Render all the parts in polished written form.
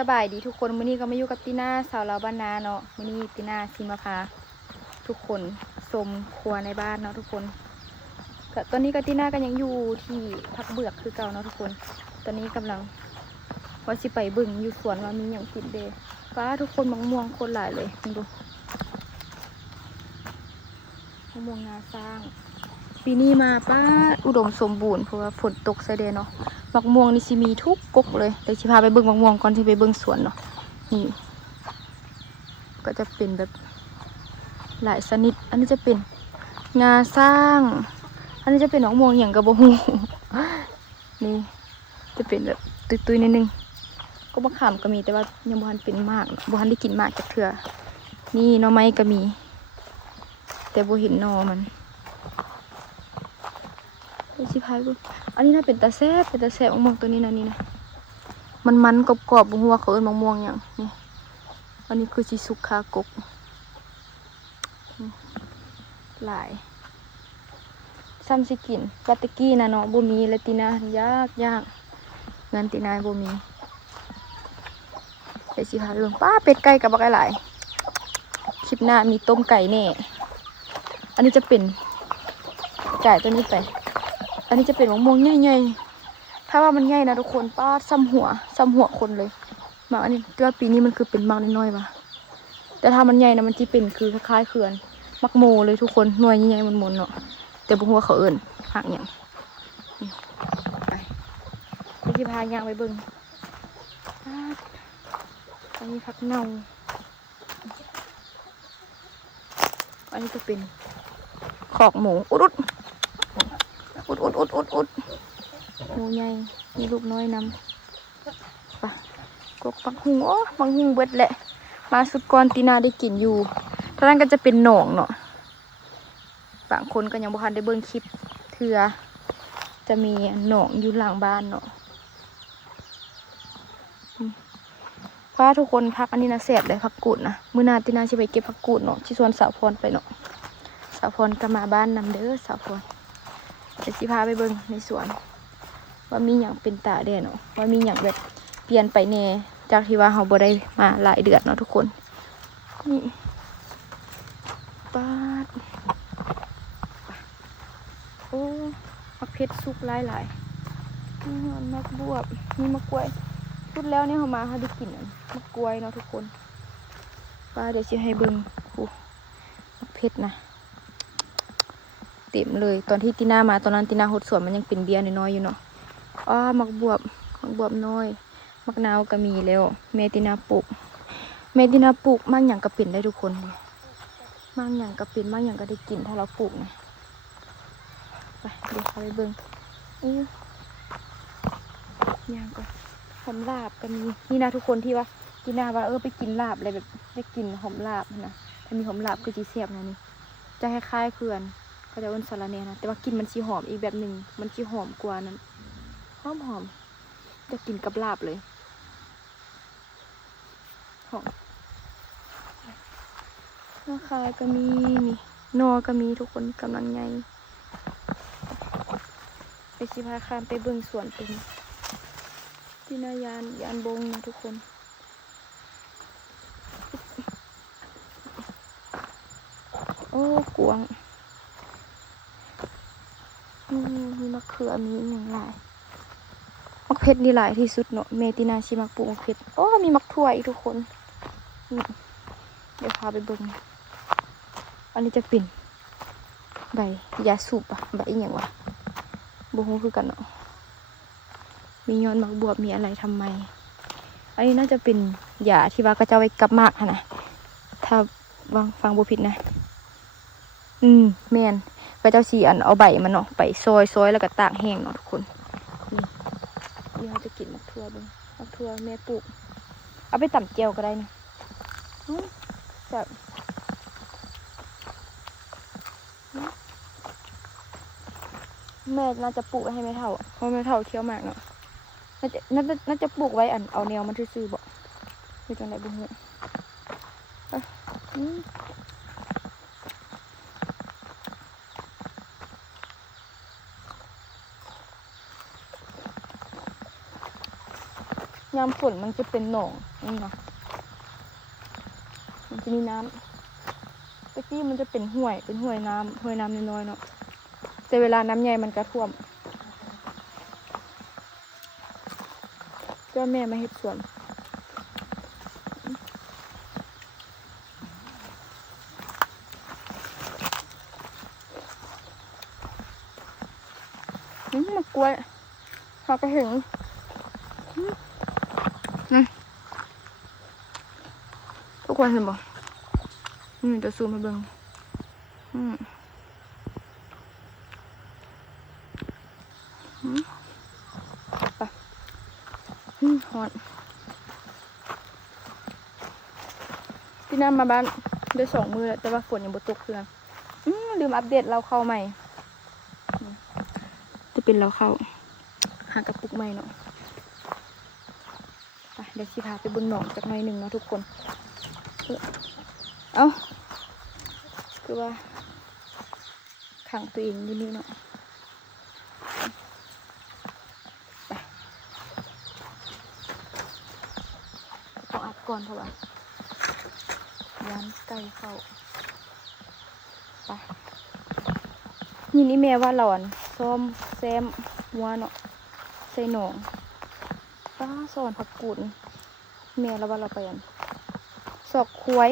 สบายดีทุกคนมื้อนี้ก็มาอยู่กับตีน่าสาวลาวบ้านนาเนาะมื้อนี้ตีน่าสิมาพาทุกคนชมครัวในบ้านเนาะทุกคนก็ตอนนี้ก็ตีน่าก็ยังอยู่ที่พักเบือกคือเก่าเนาะทุกคนตอนนี้กำลังว่าสิไปบึงอยู่สวนว่ามีอย่างกินเด้ป้าทุกคนมะม่วงคนหลายเลยดูมะม่วงนาสร้างปีนี้มาป้าอุดมสมบูรณ์เพราะว่าฝนตกใส่เดเนาะมะม่วงนี่สิมีทุกกกเลยเดี๋ยวสิพาไปเบิ่งมะม่วงก่อนที่ไปเบิ่งสวนเนาะนี่ก็จะเป็นแบบหลายชนิดอันนี้จะเป็นงาสร้างอันนี้จะเป็นมะม่วงอย่างกระบอกหูนี่จะเป็นแบบตุยๆนิดนึงก็มะขามก็มีแต่ว่ายังบ่ทันเป็นมากบ่ทันได้กินมากจากเถื่อนี่หน่อไม้ก็มีแต่บ่เห็นหน่อมันสิพายกูอันนี้น่าเป็นตาแซ่บมะม่วงตัวนี้นะนี่นะมันกรอบๆหัวเขาเอิ้นมะม่วงอย่างนี่อันนี้คือชิซุคากกหลายซ้ำสิกินวัตตะกี้นะเนาะบ่มีและตินายากเงินตินาบ่มีไปสิพาเรื่องป้าเป็ดไก่กับบักหลายคลิปหน้ามีต้มไก่แน่อันนี้จะเป็นไก่ตัวนี้ไปอันนี้จะเป็นมะม่วงใหญ่ๆถ้าว่ามันใหญ่นะทุกคนป้าซ้ำหัวคนเลยมาอันนี้ตัวปีนี้มันคือเป็นมากน้อยๆป่ะแต่ถ้ามันใหญ่นะมันจะเป็นคือคล้ายๆเขื่อนมักโมเลยทุกคนหน่วยใหญ่ๆมันเนาะแต่บุหัวเขาเอิญหักอย่างไปที่พายางไปเบิ่งอันนี้ผักเน่าอันนี้จะเป็นขอกหมูอุดหมูใหญ่มีลูกน้อยนำปะกกปักหุงโอ้ปักหุงเบิดแหละมาสุดก่อนตีนาได้กินอยู่ท่านั้นก็จะเป็นหนองเนาะบางคนก็ยังบ่ทันได้เบิ่งคลิปเถื่อจะมีหนองอยู่หลังบ้านเนาะเพราะทุกคนพักอันนี้นะแสบเลยพักกูดนะมื้อหน้าตีนาสิไปเก็บพักกูดเนาะที่สวนสาวพรไปเนาะสาวพรก็มาบ้านนำเด้อสาวพรเดี๋ยวสิพาไปเบิ่งในสวนว่ามีอย่างเป็นตาแดดเนาะว่ามีอย่างแบบเปลี่ยนไปแน่จากที่ว่าเราบ่ได้มาหลายเดือนเนาะทุกคนนี่ปาดโอ้มักเพชรสุกหลายมักบวบมีมะกล้วยพูดแล้วเนี่ยเขามาเขาได้กินมะกล้วยเนาะทุกคนป้าเดี๋ยวจะให้เบิ่งโอ้มักเพชรนะเต็มเลยตอนที่ตีน่ามาตอนนั้นตีน่าหดสวนมันยังเป็นเบียร์น้อยๆอยู่เนาะมักบวบน้อยมักนาวก็มีแล้วเมตินาปลูกมากอย่างก็เป็นได้ทุกคนเลยมากอย่างก็เป็นมากอย่างก็ได้กินถ้าเราปลูกนะไปเดี๋ยวไปเบิ่งย่างก่อนหอมลาบก็มีนี่นะทุกคนที่ว่ากินนาว่าไปกินลาบอะไรแบบได้กินหอมลาบนะถ้ามีหอมลาบคือจีเสียบนะนี่จะคล้ายๆเขื่อนก็จะเป็นสาระเนนะแต่ว่ากินมันชีหอมอีกแบบหนึ่งมันชีหอมกว่านั้นหอมจะกินกับลาบเลยหอมราคาก็มีนี่นอก็มีทุกคนกำลังไงไปสิพาคามไปเบิ่งสวนเป็นที่นายานบงนะทุกคนโอ้กวางมีมะเขือมีอย่างไรมักเพชรนี่หลายที่สุดเนาะเมตินาชิมักปลูกมักเพชรมีมักถั่วอีกทุกคนเดี๋ยวพาไปเบิ่งอันนี้จะเป็นใบยาสูบใบอย่างวะบุ้งคือกันเนาะมียอดมักบวบมีอะไรทำไมอันนี้น่าจะเป็นยาที่ว่าก็จะไว้กับมากนะถ้าฟังบุผิดนะแมนก็เจ้าสีอันเอาใบมันเนาะไปซอยแล้วก็ตากแห้งเนาะทุกคนนี่เราจะกินมักทั่วบ้างมักทั่วแม่ปลูกเอาไปตำแจ่วก็ได้นะแบบแม่น่าจะปลูกให้แม่เฒ่าเพราะแม่เฒ่าเคี้ยวมากเนาะน่าจะปลูกไว้เอาแนวมันซื่อๆบ่อยู่ตรงไหนบุ้งเนี่ย ยามฝนมันจะเป็นหนองนี่นะมันจะมีน้ำตะกี้มันจะเป็นห้วยน้ำน้อยๆเนาะแต่เวลาน้ำใหญ่มันก็ท่วมเจ้าแม่มาเฮ็ดสวนมะกล้วยเราก็เห็นทุกคนเห็นบ่จะซูมมาเบิ่งไปฮอนพี่น้ำมาบ้านได้2 มื้อแล้วแต่ว่าฝนยังบ่ตกเพื่อนลืมอัปเดตเราเข้าใหม่จะเป็นเราเข้าหากระปุกใหม่เนาะไปเดี๋ยวสิพาไปเบิ่งหนองจากหน่อยหนึ่งเนาะทุกคนคือว่าขังตัวเองอยู่นี่เนาะไปเอาอัดก่อนเพราะว่าย้านไก่เข้าไปนี่แม่ว่าหลอนซ้อมแซมวัวเนาะใส่หนองป้าสอนผักกูดแม่แล้วว่าเราไปสอกควาย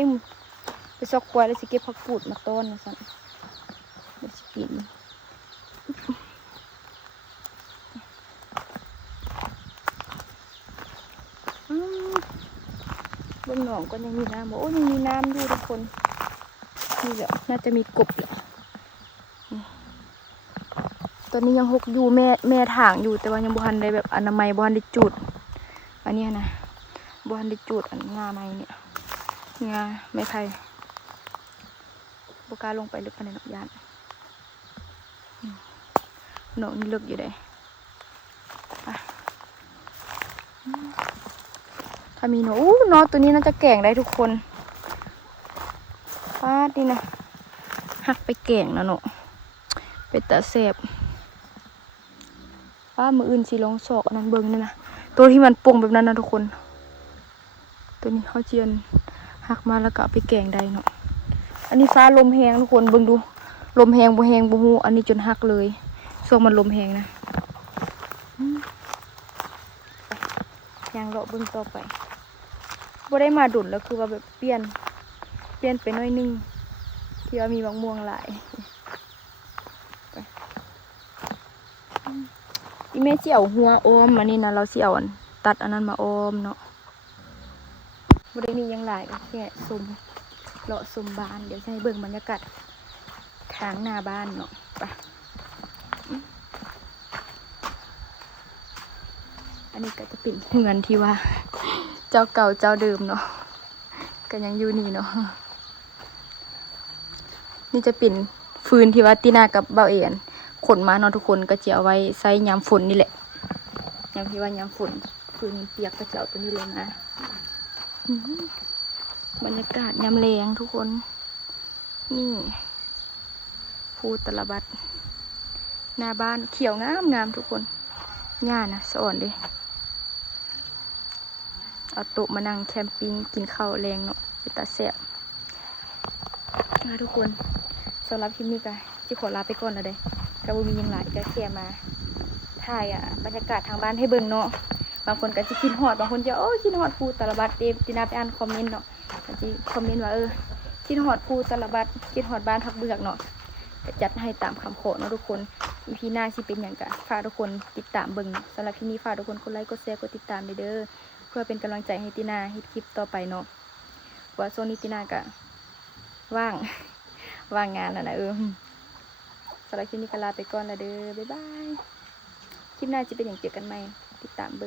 ไปสอกควายแล้วสิเก็บผักกูดมาต้นนะสันเดี๋ยวสิกินบนหนองก็ยังมีน้ำโอ้ยังมีน้ำอยู่ทุกคนนี่แหละน่าจะมีกบแหละตอนนี้ยังหกอยู่แม่ถางอยู่แต่ว่ายังบุหันได้แบบอนามัยบุหันได้จุดอันนี้นะบุหันได้จุดงาไม้เนี่ยงาไม้ไผ่บุกล้าลงไปลึกไปในหนองยานหนองนี่ลึกอยู่เลยถ้ามีหนูนอตัวนี้น่าจะแก่งได้ทุกคนป้าดีนะหักไปแก่งนะหนูเป็นตาเสบป้ามืออื่นสีลงศอกนั่นเบิ้งนี่นะตัวที่มันป่งแบบนั้นนะทุกคนตัวนี้เขาเจียนหักมาแล้วก็ไปแก่งได้เนาะอันนี้ฟ้าลมแหงทุกคนเบิ้งดูลมแหงบ่ฮู้อันนี้จนหักเลยช่วงมันลมแหงนะยางเลาะเบิ้งต่อไปบ่ได้มาดุนแล้วคือว่าแบบเปลี่ยนไปน้อยนึงที่ว่ามีบางม่วงหลายอีเมจิเอาหัวอมอันนี้นะเราสิเอาตัดอันนั้นมาอมเนาะบ่ได้มียังหลายแค่สมเลาะสมบ้านเดี๋ยวจะให้เบิ่งบรรยากาศทางหน้าบ้านเนาะไปอันนี้ก็จะเป็นเงินที่ว่าเจ้าเก่าเจ้าเดิมเนาะก็ยังอยู่นี่เนาะนี่จะเป็นฟืนที่ว่าตีนากับเบาเอียนขนมาเนาะทุกคนก็จะเอาไว้ใส่ยามฝนนี่แหละยามที่ว่ายามฝนฟืนเปียกก็จะเอาตัวนี้เลยนะบรรยากาศยามแรงทุกคนนี่ภูตละบัดหน้าบ้านเขียวงามทุกคนหญ้านะสะอ่อนเลยเอาโต๊ะมานั่งแคมปิ้งกินข้าวแรงเนาะเป็นตาแซ่บทุกคนสำหรับคลิปนี้ก็จะขอลาไปก่อนแล้วเด้ก็บ่มียังหลายก็แค่มาถ่ายบรรยากาศทางบ้านให้เบิ่งเนาะบางคนก็จะคิดฮอดบางคนจะคิดฮอดภูตละบัดเดฟตินาไปอ่านคอมเมนต์เนาะก็จะคอมเมนต์ว่าคิดฮอดภูตละบัดคิดฮอดบ้านพักเบือกเนาะจะจัดให้ตามคำขอเนาะทุกคน EP หน้าสิเป็นอย่างก็ฝากทุกคนติดตามเบิ่งสำหรับคลิปนี้ฝากทุกคนกดไลค์กดแชร์กดติดตามเด้อเพื่อเป็นกำลังใจให้ตินาเฮ็ดคลิปต่อไปเนาะว่าโซนนี้ตินาก็ว่างงานนะสำหรับคลิปนี้ก็ลาไปก่อนแล้วเด้อบ๊ายบายคลิปหน้าจะเป็นอย่างเจอกันไหมติดตามเบิ่ง